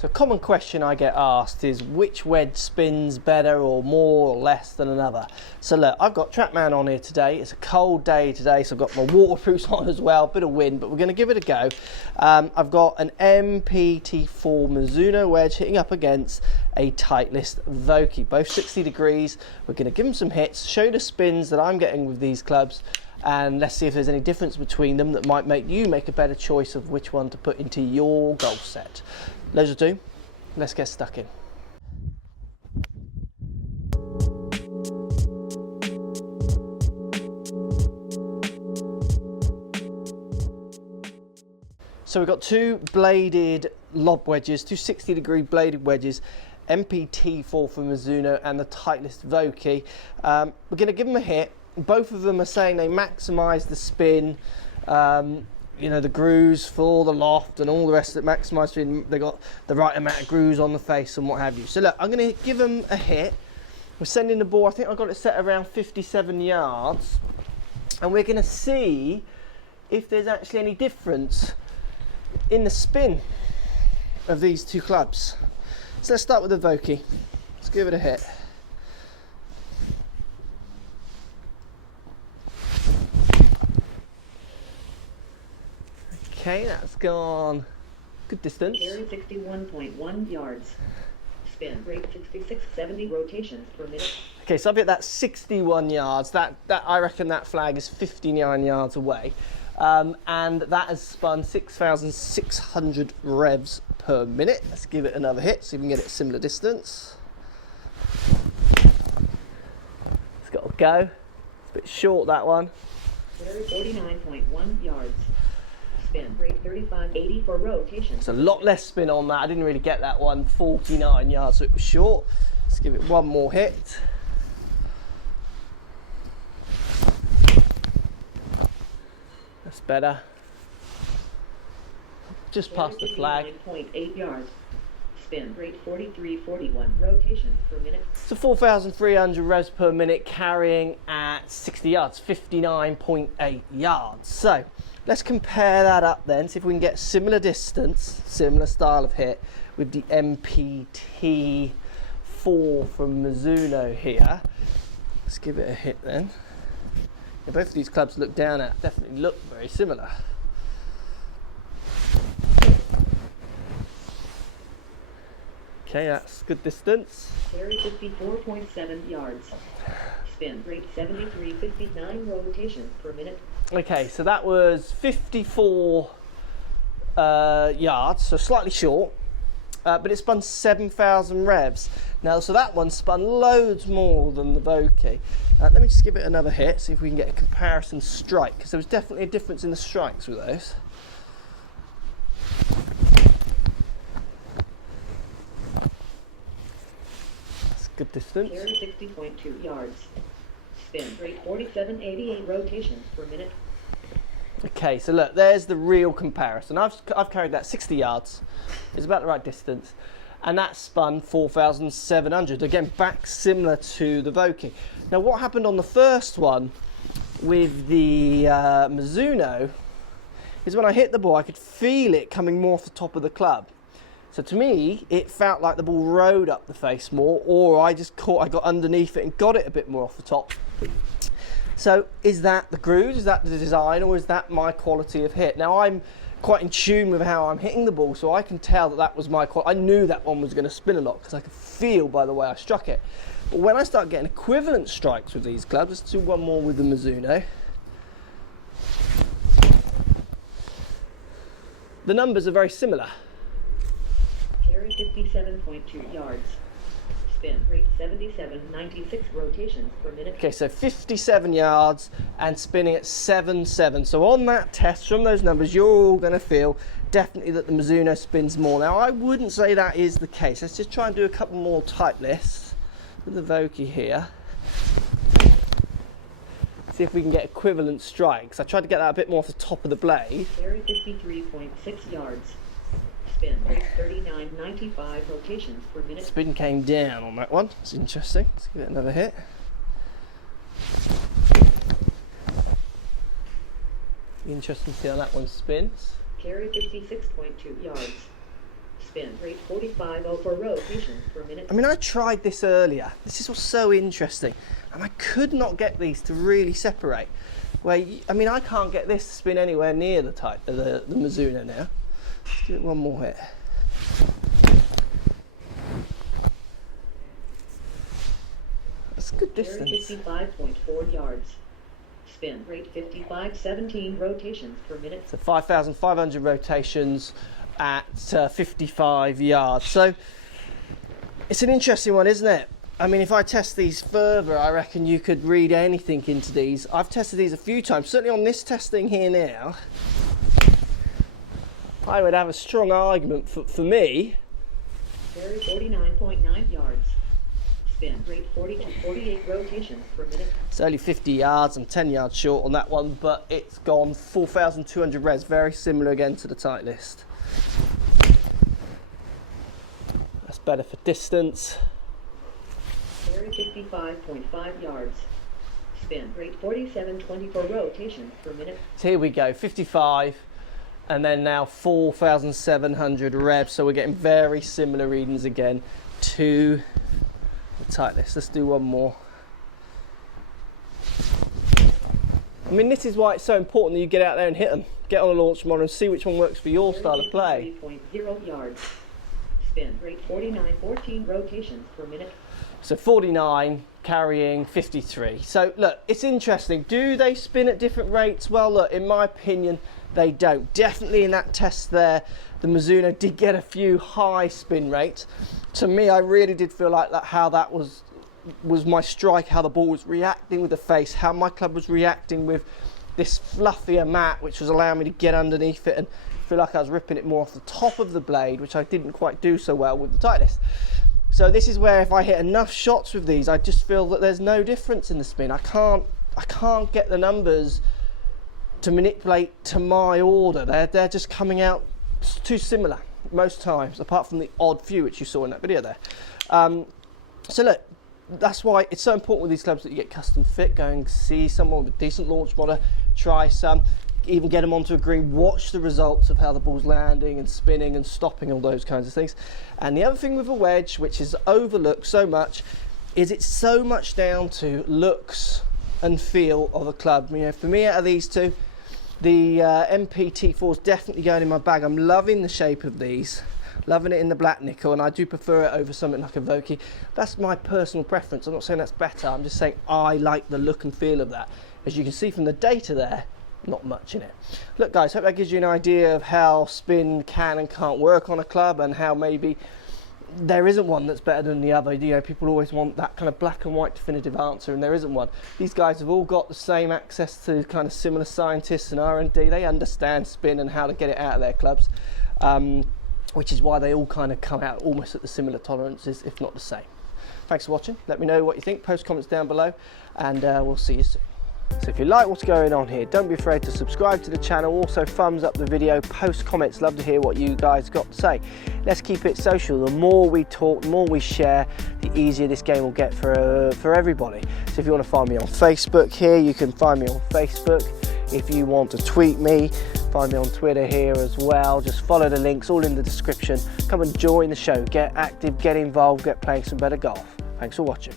So a common question I get asked is which wedge spins better or more or less than another. So look, I've got TrackMan on here today. It's a cold day today, so I've got my waterproofs on as well, bit of wind, but we're going to give it a go. I've got an MP-T4 Mizuno wedge hitting up against a Titleist Vokey, both 60 degrees. We're going to give them some hits, show you the spins that I'm getting with these clubs, and let's see if there's any difference between them that might make you make a better choice of which one to put into your golf set. Those are two. Let's get stuck in. So we've got two bladed lob wedges, two 60-degree bladed wedges, MP-T4 from Mizuno and the Titleist Vokey. We're going to give them a hit. Both of them are saying they maximise the spin, you know, the grooves for the loft and all the rest of it, maximise spin. They got the right amount of grooves on the face and what have you. So look, I'm going to give them a hit. We're sending the ball, I think I got it set around 57 yards, and we're going to see if there's actually any difference in the spin of these two clubs. So let's start with the Vokey. Let's give it a hit. Okay, that's gone good distance. Carry 61.1 yards. Spin rate 66-70 rotations per minute. Okay, so I've hit that 61 yards. That I reckon that flag is 59 yards away. And that has spun 6,600 revs per minute. Let's give it another hit, see if we can get it a similar distance. It's got to go. It's a bit short, that one. Carry 49.1 yards. Spin rate 35-80 for rotations. It's a lot less spin on that. I didn't really get that one. 49 yards, so it was short. Let's give it one more hit. That's better. Just past the flag. 9.8 yards. Spin rate 43-41 rotations per minute. So 4,300 revs per minute, carrying at 60 yards, 59.8 yards. So let's compare that up then, see if we can get similar distance, similar style of hit with the MP-T4 from Mizuno here. Let's give it a hit then. Yeah, both of these clubs look down at, definitely look very similar. Okay, that's good distance. Carry 54.7 yards. Spin rate 73-59 rotations per minute. Okay, so that was 54 yards, so slightly short, but it spun 7,000 revs. Now, so that one spun loads more than the Vokey. Let me just give it another hit, see if we can get a comparison strike, because there was definitely a difference in the strikes with those. That's a good distance. Carry 60.2 yards. Spin rate 47-88 rotations per minute. Okay, so look, there's the real comparison. I've carried that 60 yards. It's about the right distance. And that spun 4,700. Again, back similar to the Vokey. Now, what happened on the first one with the Mizuno is when I hit the ball, I could feel it coming more off the top of the club. So to me, it felt like the ball rode up the face more, or I got underneath it and got it a bit more off the top. So is that the grooves, is that the design, or is that my quality of hit? Now, I'm quite in tune with how I'm hitting the ball, so I can tell that that was my quality. I knew that one was going to spin a lot because I could feel by the way I struck it. But when I start getting equivalent strikes with these clubs, let's do one more with the Mizuno. The numbers are very similar. Carry 57.2 yards. Spin rate 77-96 rotations per minute. Okay, so 57 yards and spinning at 7.7. So on that test, from those numbers, you're all going to feel definitely that the Mizuno spins more. Now, I wouldn't say that is the case. Let's just try and do a couple more Titleists with the Vokey here. See if we can get equivalent strikes. I tried to get that a bit more off the top of the blade. Carry 53.6 yards. Spin rate 39-95 rotations per minute. Spin came down on that one. It's interesting. Let's give it another hit. Interesting to see how that one spins. Carry 56.2 yards. Spin rate 45 for rotations per minute. I mean, I tried this earlier. This is what's so interesting. And I could not get these to really separate. I mean, I can't get this to spin anywhere near the Mizuno now. Let's do it one more hit. That's a good distance. 55.4 yards. Spin rate 55.17 rotations per minute. So 5,500 rotations at 55 yards. So it's an interesting one, isn't it? I mean, if I test these further, I reckon you could read anything into these. I've tested these a few times. Certainly on this testing here now, I would have a strong argument for me. Carry 49.9 yards. Spin rate 40 to 48 rotations per minute. It's only 50 yards. I'm 10 yards short on that one, but it's gone 4,200 res. Very similar again to the Titleist. That's better for distance. Carry 55.5 yards. Spin rate 47.24 rotations per minute. So here we go, 55, and then now 4,700 revs. So we're getting very similar readings again to the Titleist. Let's do one more. I mean, this is why it's so important that you get out there and hit them. Get on a launch monitor and see which one works for your style of play. 3.0 yards. Spin rate 49.14 rotations per minute. So 49 carrying 53. So look, it's interesting. Do they spin at different rates? Well, look, in my opinion, they don't. Definitely in that test there, the Mizuno did get a few high spin rates. To me, I really did feel like how that was my strike, how the ball was reacting with the face, how my club was reacting with this fluffier mat, which was allowing me to get underneath it and feel like I was ripping it more off the top of the blade, which I didn't quite do so well with the Titleist. So this is where if I hit enough shots with these, I just feel that there's no difference in the spin. I can't get the numbers to manipulate to my order. They're just coming out too similar most times, apart from the odd few which you saw in that video there. So look, that's why it's so important with these clubs that you get custom fit. Go and see someone with a decent launch monitor, try some, even get them onto a green, watch the results of how the ball's landing and spinning and stopping, all those kinds of things. And the other thing with a wedge, which is overlooked so much, is it's so much down to looks and feel of a club. You know, for me, out of these two, the MP-T4 is definitely going in my bag. I'm loving the shape of these, loving it in the black nickel, and I do prefer it over something like a Vokey. That's my personal preference. I'm not saying that's better, I'm just saying I like the look and feel of that. As you can see from the data there, not much in it. Look guys, hope that gives you an idea of how spin can and can't work on a club, and how maybe there isn't one that's better than the other. You know, people always want that kind of black and white definitive answer, and there isn't one. These guys have all got the same access to kind of similar scientists and R&D. They understand spin and how to get it out of their clubs, which is why they all kind of come out almost at the similar tolerances, if not the same. Thanks for watching. Let me know what you think. Post comments down below, and we'll see you soon. So if you like what's going on here, don't be afraid to subscribe to the channel. Also thumbs up the video, post comments. Love to hear what you guys got to say. Let's keep it social. The more we talk, the more we share, the easier this game will get for everybody. So if you want to find me on Facebook here, you can find me on Facebook. If you want to tweet me, find me on Twitter here as well. Just follow the links, all in the description. Come and join the show. Get active, get involved, get playing some better golf. Thanks for watching.